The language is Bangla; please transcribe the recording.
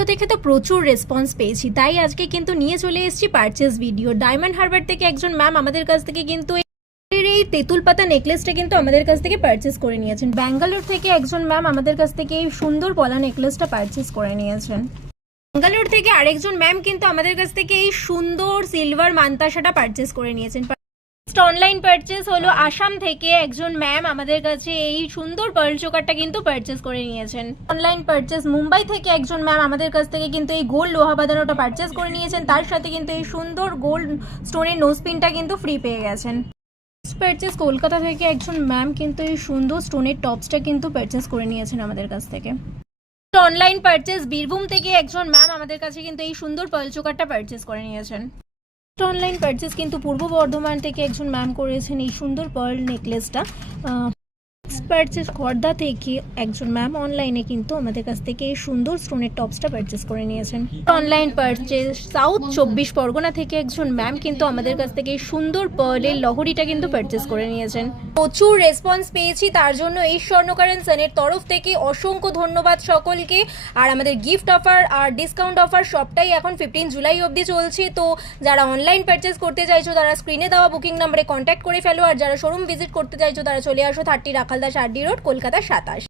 ভিডিও দেখে তো প্রচুর রেসপন্স পেয়েছি, তাই আজকে কিন্তু নিয়ে চলে এসেছি পারচেস ভিডিও। ডায়মন্ড হারবার থেকে একজন ম্যাম আমাদের কাছ থেকে কিন্তু এই তেঁতুল পাতা নেকলেসটা কিন্তু আমাদের কাছ থেকে পারচেস করে নিয়েছেন। ব্যাঙ্গালোর থেকে একজন ম্যাম আমাদের কাছ থেকে এই সুন্দর পলা নেকলেসটা পারচেস করে নিয়েছেন। ব্যাঙ্গালোর থেকে আরেকজন ম্যাম কিন্তু আমাদের কাছ থেকে এই সুন্দর সিলভার মান্তাসাটা পারচেস করে নিয়েছেন। অনলাইন পারচেস হলো আসাম থেকে একজন ম্যাম আমাদের কাছে এই সুন্দর পার্ল চোকারটা কিন্তু পারচেস করে নিয়েছেন। অনলাইন পারচেস মুম্বাই থেকে একজন ম্যাম আমাদের কাছ থেকে কিন্তু এই গোল্ড লোহা বাঁধানোটা পারচেস করে নিয়েছেন, তার সাথে কিন্তু এই সুন্দর গোল্ড স্টোনের নোজপিনটা কিন্তু ফ্রি পেয়ে গেছেন। পারচেস কলকাতা থেকে একজন ম্যাম কিন্তু এই সুন্দর স্টোনের টপসটা কিন্তু পারচেস করে নিয়েছেন আমাদের কাছ থেকে। অনলাইন পারচেস বীরভূম থেকে একজন ম্যাম আমাদের কাছে কিন্তু এই সুন্দর পার্ল চোকারটা পারচেস করে নিয়েছেন। অনলাইন পারচেস কিন্তু পূর্ব বর্ধমান থেকে একজন ম্যাম করেছেন এই সুন্দর পার্ল নেকলেসটা। পারচেস খর্দা থেকে একজন ম্যাম অনলাইনে কিন্তু আমাদের কাছ থেকে এই সুন্দর স্টোনের টপসটা পারচেস করে নিয়েছেন। অনলাইন পারচেস সাউথ 24 পরগনা থেকে একজন ম্যাম কিন্তু আমাদের কাছ থেকে এই সুন্দর পার্লের লহরিটা কিন্তু পারচেস করে নিয়েছেন। প্রচুর রেসপন্স পেয়েছি, তার জন্য এই স্বর্ণকারেন সানের তরফ থেকে অসংখ্য ধন্যবাদ সকলকে। আর আমাদের গিফট অফার আর ডিসকাউন্ট অফার সবটাই এখন 15 জুলাই অবধি চলছে। তো যারা অনলাইন পারচেস করতে চাইছো তারা স্ক্রিনে দেওয়া বুকিং নাম্বারে কন্ট্যাক্ট করে ফেলো, আর যারা শোরুম ভিজিট করতে চাইছো তারা চলে আসো 30 রাখালদাস আরডি রোড, কলকাতা 27।